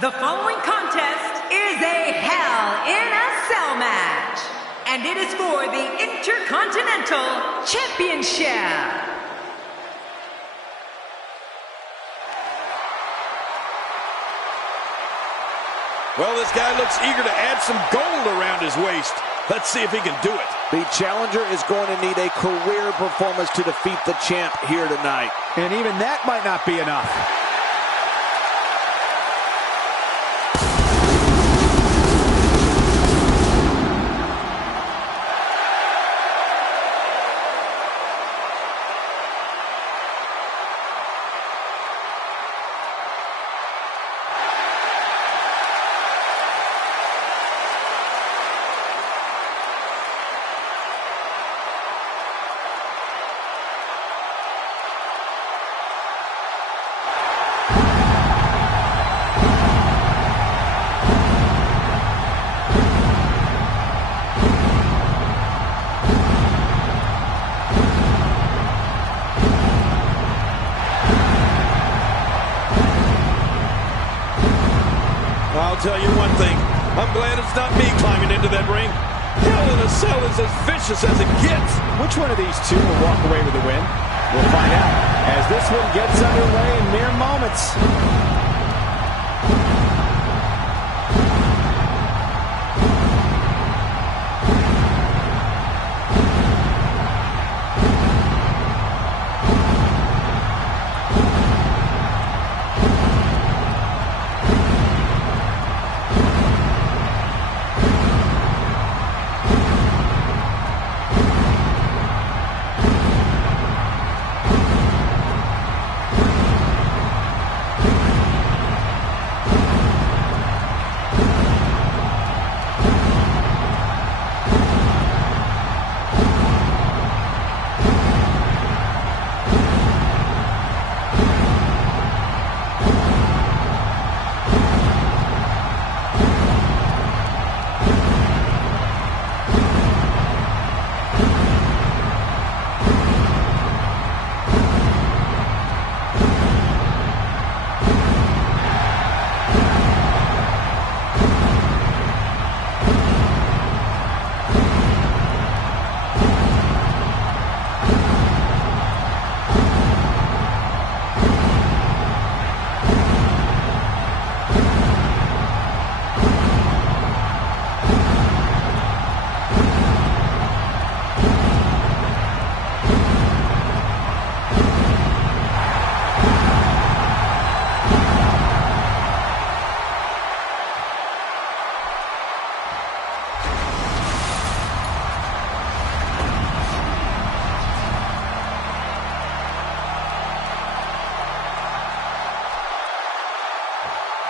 The following contest is a Hell in a Cell match, and it is for the Intercontinental Championship. Well, this guy looks eager to add some gold around his waist. Let's see if he can do it. The challenger is going to need a career performance to defeat the champ here tonight. And even that might not be enough. I'll tell you one thing. I'm glad it's not me climbing into that ring. Hell in a Cell is as vicious as it gets. Which one of these two will walk away with the win? We'll find out as this one gets underway in mere moments.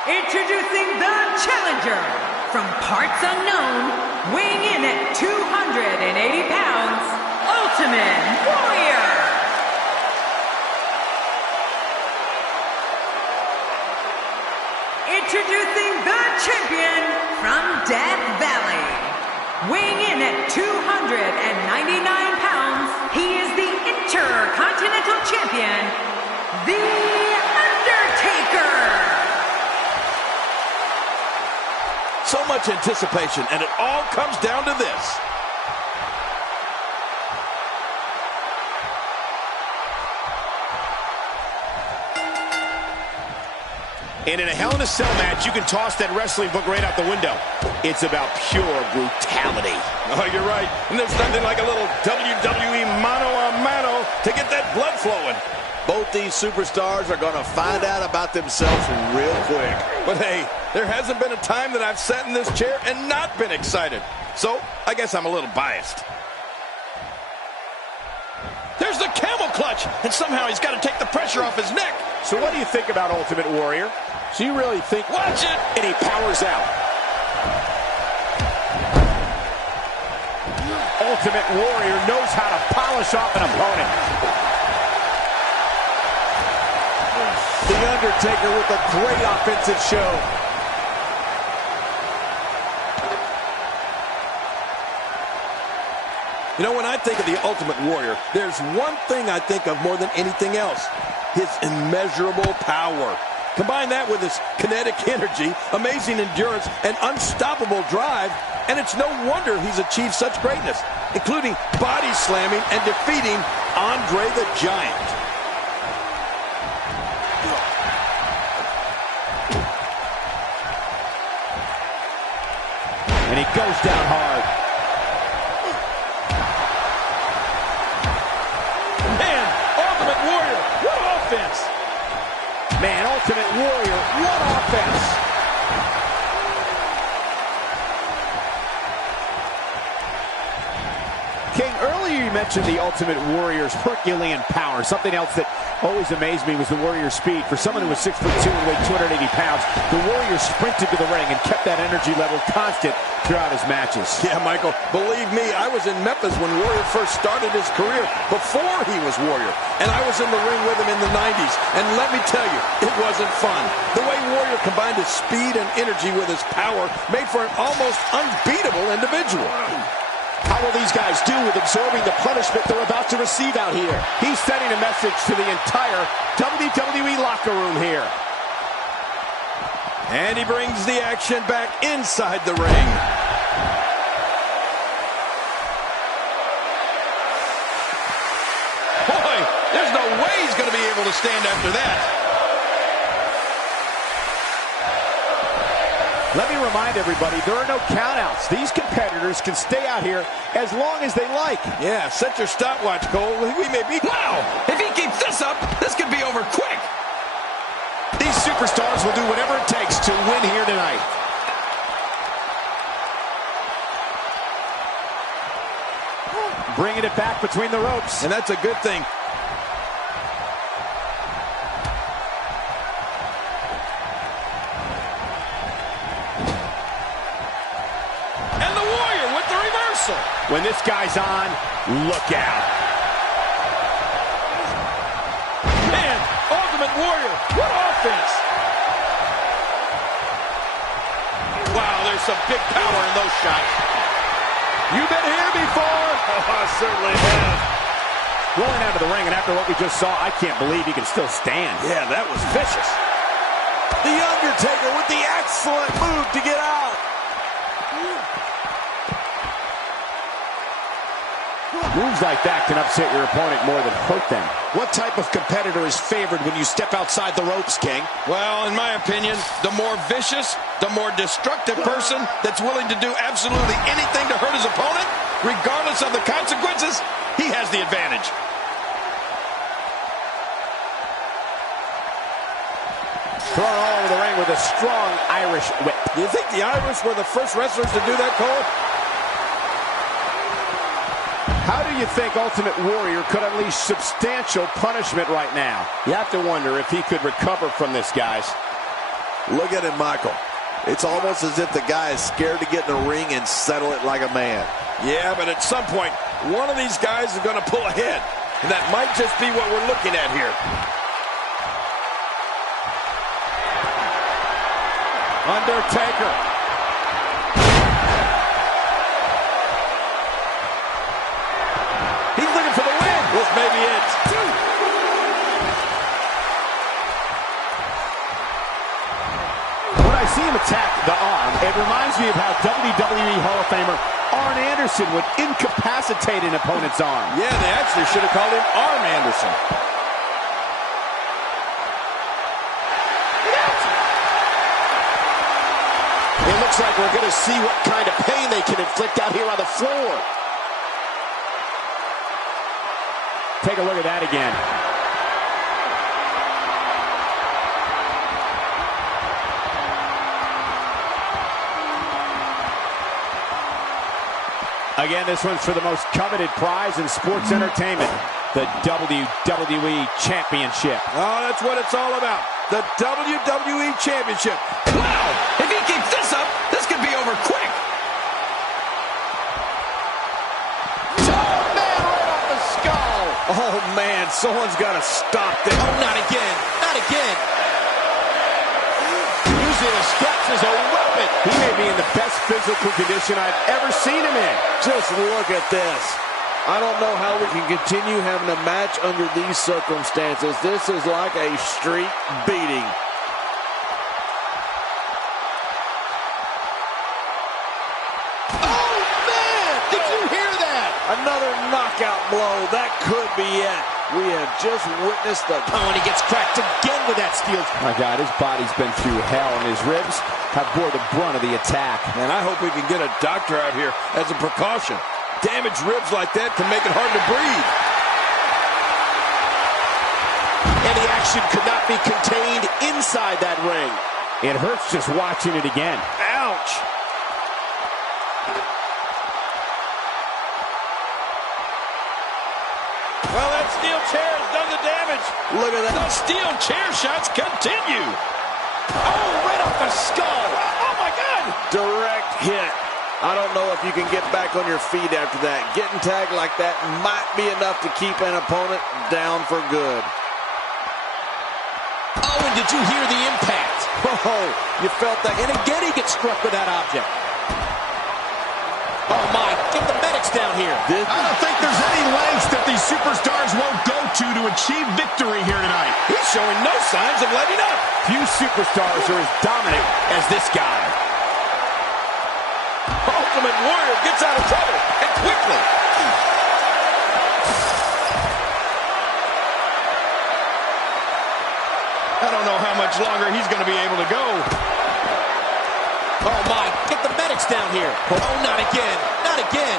Introducing the challenger from parts unknown, weighing in at 280 pounds, Ultimate Warrior. Introducing the champion from Death Valley, weighing in at 299 pounds, he is the Intercontinental Champion, the Undertaker. So much anticipation, and it all comes down to this. And in a Hell in a Cell match, you can toss that wrestling book right out the window. It's about pure brutality. Oh, you're right. And there's nothing like a little WWE mano-a-mano to get that blood flowing. Both these superstars are going to find out about themselves real quick. But hey, there hasn't been a time that I've sat in this chair and not been excited. So, I guess I'm a little biased. There's the camel clutch, and somehow he's got to take the pressure off his neck. So what do you think about Ultimate Warrior? So you really think... Watch it! And he powers out. Ultimate Warrior knows how to polish off an opponent. The Undertaker with a great offensive show. You know, when I think of the Ultimate Warrior, there's one thing I think of more than anything else. His immeasurable power. Combine that with his kinetic energy, amazing endurance, and unstoppable drive, and it's no wonder he's achieved such greatness, including body slamming and defeating Andre the Giant. And he goes down hard. Man, Ultimate Warrior, what offense! Man, Ultimate Warrior, what offense! King, earlier you mentioned the Ultimate Warrior's Herculean power. Something else that always amazed me was the Warrior's speed. For someone who was 6'2" and weighed 280 pounds, the Warrior sprinted to the ring and kept that energy level constant throughout his matches. Yeah, Michael, believe me, I was in Memphis when Warrior first started his career, before he was Warrior. And I was in the ring with him in the 90s. And let me tell you, it wasn't fun. The way Warrior combined his speed and energy with his power made for an almost unbeatable individual. How will these guys do with absorbing the punishment they're about to receive out here? He's sending a message to the entire WWE locker room here. And he brings the action back inside the ring. Boy, there's no way he's going to be able to stand after that. Let me remind everybody, there are no countouts. These competitors can stay out here as long as they like. Yeah, set your stopwatch, Cole. We may be... Wow! If he keeps this up, this could be over quick. These superstars will do whatever it takes to win here tonight. Bringing it back between the ropes. And that's a good thing. And the Warrior with the reversal. When this guy's on, look out. Man, Ultimate Warrior, what offense! Wow, there's some big power in those shots. You've been here before. Oh, I certainly have. Rolling out of the ring, and after what we just saw, I can't believe he can still stand. Yeah, that was vicious. The Undertaker with the excellent move to get out. Moves like that can upset your opponent more than hurt them. What type of competitor is favored when you step outside the ropes, King? Well, in my opinion, the more vicious, the more destructive person that's willing to do absolutely anything to hurt his opponent, regardless of the consequences, he has the advantage. Thrown all over the ring with a strong Irish whip. Do you think the Irish were the first wrestlers to do that, Cole? How do you think Ultimate Warrior could unleash substantial punishment right now? You have to wonder if he could recover from this, guys. Look at him, Michael. It's almost as if the guy is scared to get in the ring and settle it like a man. Yeah, but at some point, one of these guys is going to pull ahead. And that might just be what we're looking at here. Undertaker. This may be it. When I see him attack the arm, it reminds me of how WWE Hall of Famer Arn Anderson would incapacitate an opponent's arm. Yeah, they actually should have called him Arm Anderson. It looks like we're going to see what kind of pain they can inflict out here on the floor. Take a look at that again. Again, this one's for the most coveted prize in sports entertainment, the WWE Championship. Oh, that's what it's all about. The WWE Championship. Wow! If he keeps this up, this could be over quick. Oh, man, someone's got to stop this. Oh, not again. Not again. Using the steps as a weapon. He may be in the best physical condition I've ever seen him in. Just look at this. I don't know how we can continue having a match under these circumstances. This is like a street beating. Another knockout blow. That could be it. We have just witnessed the... Oh, and he gets cracked again with that steel. My God, his body's been through hell, and his ribs have bore the brunt of the attack. Man, I hope we can get a doctor out here as a precaution. Damaged ribs like that can make it hard to breathe. And the action could not be contained inside that ring. It hurts just watching it again. Ouch. Well, that steel chair has done the damage. Look at that. The steel chair shots continue. Oh, right off the skull. Oh, my God. Direct hit. I don't know if you can get back on your feet after that. Getting tagged like that might be enough to keep an opponent down for good. Oh, and did you hear the impact? Oh, you felt that. And again, he gets struck with that object. Oh, my. Get the medics down here. I don't think there's any lengths that these superstars won't go to achieve victory here tonight. He's showing no signs of letting up. Few superstars are as dominant as this guy. Ultimate Warrior gets out of trouble, and quickly. I don't know how much longer he's going to be able to go. Oh, my. Get the medics down here. Oh, not again. Not again.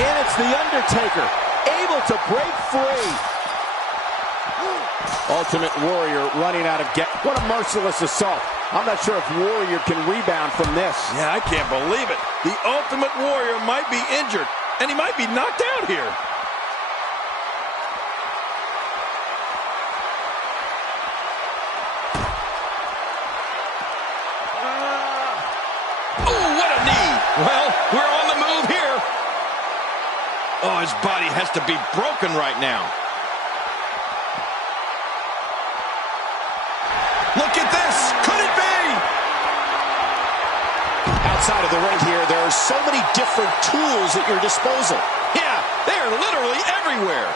And it's the Undertaker, able to break free. Ultimate Warrior running out of gas. What a merciless assault. I'm not sure if Warrior can rebound from this. Yeah, I can't believe it. The Ultimate Warrior might be injured, and he might be knocked out here. Oh, what a knee. Well, we're on the move here. Oh, his body has to be broken right now. Look at this. Could it be? Outside of the ring here, there are so many different tools at your disposal. Yeah, they are literally everywhere.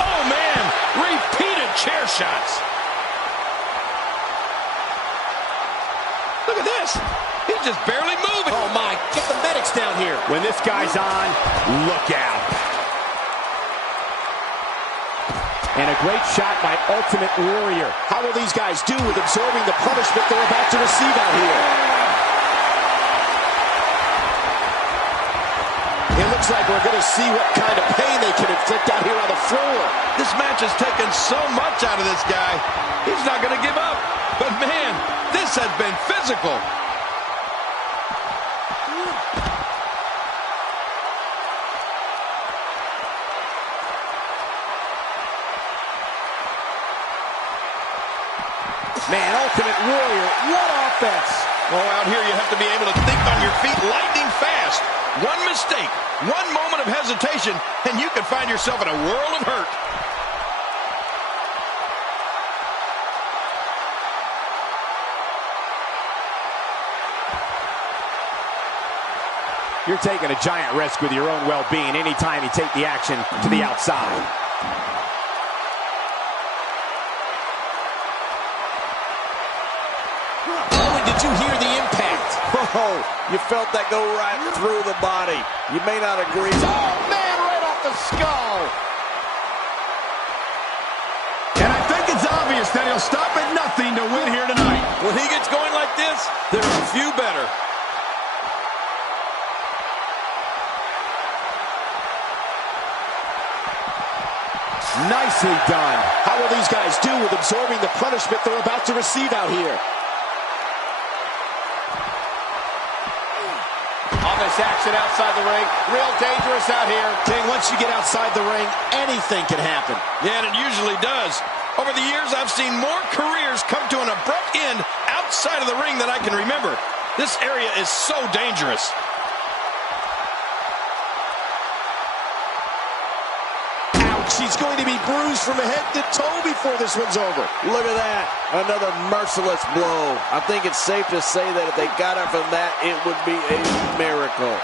Oh, man, repeated chair shots. Look at this. He's just barely moving. Oh, my. Get the medics down here. When this guy's on, look out. And a great shot by Ultimate Warrior. How will these guys do with absorbing the punishment they're about to receive out here? It looks like we're going to see what kind of pain they can inflict out here on the floor. This match has taken so much out of this guy. He's not going to give up. But, man, this has been physical. Man, Ultimate Warrior, what offense. Oh, out here you have to be able to think on your feet lightning fast. One mistake, one moment of hesitation, and you can find yourself in a world of hurt. You're taking a giant risk with your own well-being anytime you take the action to the outside. Oh, and did you hear the impact? Oh, you felt that go right through the body. You may not agree. Oh, man, right off the skull. And I think it's obvious that he'll stop at nothing to win here tonight. When he gets going like this, there are a few better. Nicely done. How will these guys do with absorbing the punishment they're about to receive out here? All this action outside the ring, real dangerous out here. King, once you get outside the ring, anything can happen. Yeah, and it usually does. Over the years, I've seen more careers come to an abrupt end outside of the ring than I can remember. This area is so dangerous. He's going to be bruised from head to toe before this one's over. Look at that. Another merciless blow. I think it's safe to say that if they got up from that, it would be a miracle.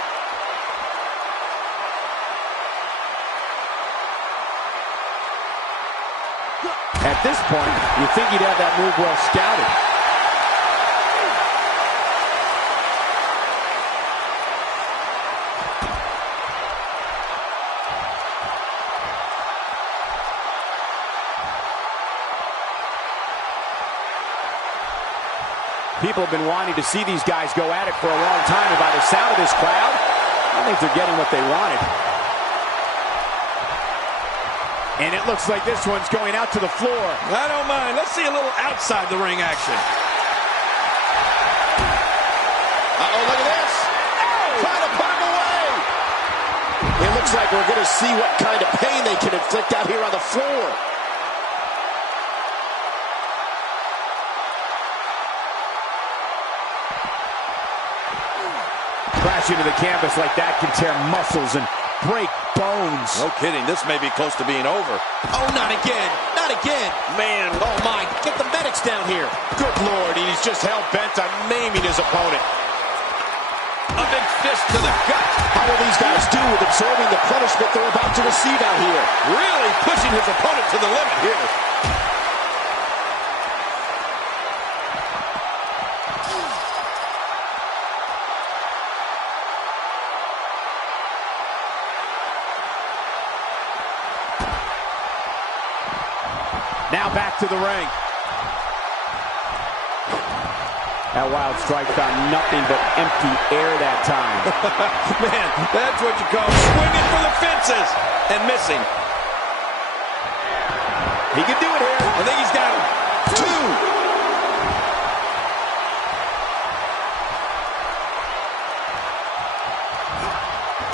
At this point, you think he'd have that move well scouted. People have been wanting to see these guys go at it for a long time, and by the sound of this crowd, I think they're getting what they wanted. And it looks like this one's going out to the floor. I don't mind. Let's see a little outside the ring action. Uh-oh, look at this. Trying to put him away. It looks like we're going to see what kind of pain they can inflict out here on the floor. Crash into the canvas like that can tear muscles and break bones. No kidding. This may be close to being over. Oh, not again. Not again. Man. Oh, my. Get the medics down here. Good Lord. He's just hell-bent on maiming his opponent. A big fist to the gut. How will these guys do with absorbing the punishment they're about to receive out here? Really pushing his opponent to the limit here. Now back to the ring. That wild strike found nothing but empty air that time. Man, that's what you call swinging for the fences and missing. He can do it here. I think he's got him.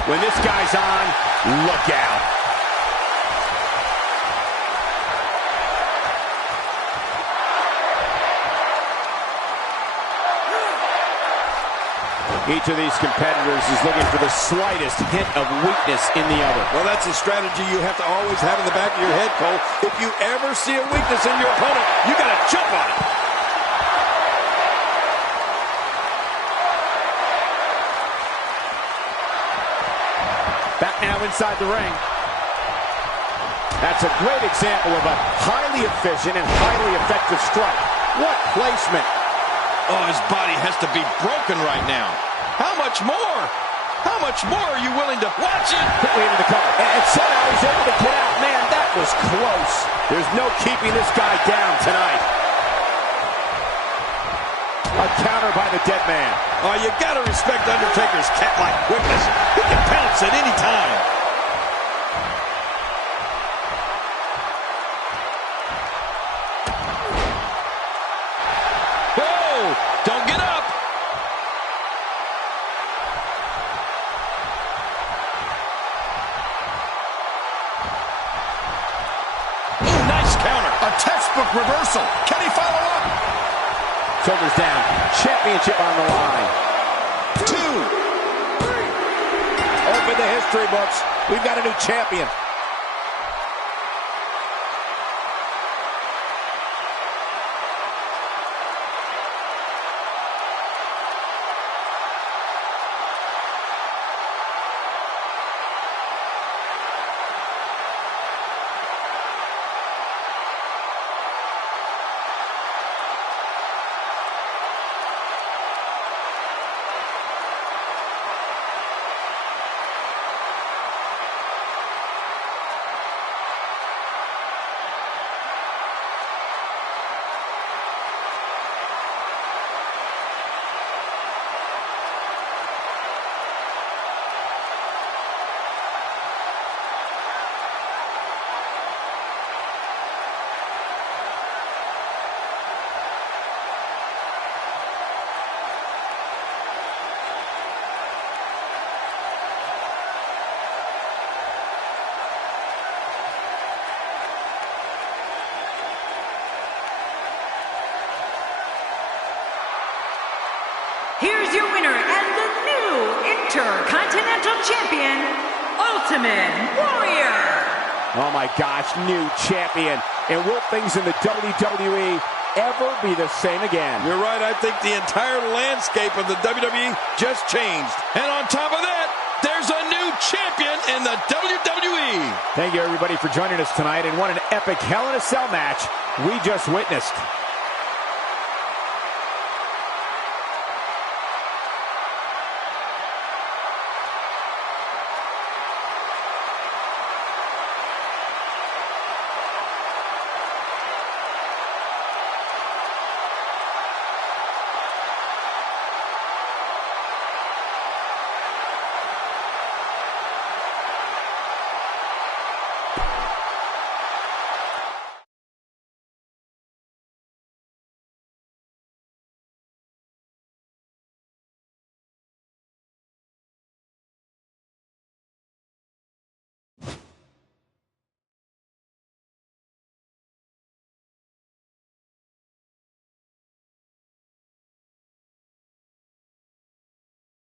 2. When this guy's on, look out. Each of these competitors is looking for the slightest hint of weakness in the other. Well, that's a strategy you have to always have in the back of your head, Cole. If you ever see a weakness in your opponent, you got to jump on it. Back now inside the ring. That's a great example of a highly efficient and highly effective strike. What placement. Oh, his body has to be broken right now. How much more? How much more are you willing to watch it? Quickly into the cover. And somehow he's able to get out. Man, that was close. There's no keeping this guy down tonight. A counter by the dead man. Oh, you got to respect Undertaker's cat-like quickness. He can pounce at any time. Whoa! Don't get up! Ooh, nice counter. A textbook reversal. Can he follow up? Shoulders down. Championship on the line. 2. Open the history books. We've got a new champion. Here's your winner and the new Intercontinental Champion, Ultimate Warrior. Oh my gosh, new champion. And will things in the WWE ever be the same again? You're right. I think the entire landscape of the WWE just changed. And on top of that, there's a new champion in the WWE. Thank you, everybody, for joining us tonight. And what an epic Hell in a Cell match we just witnessed.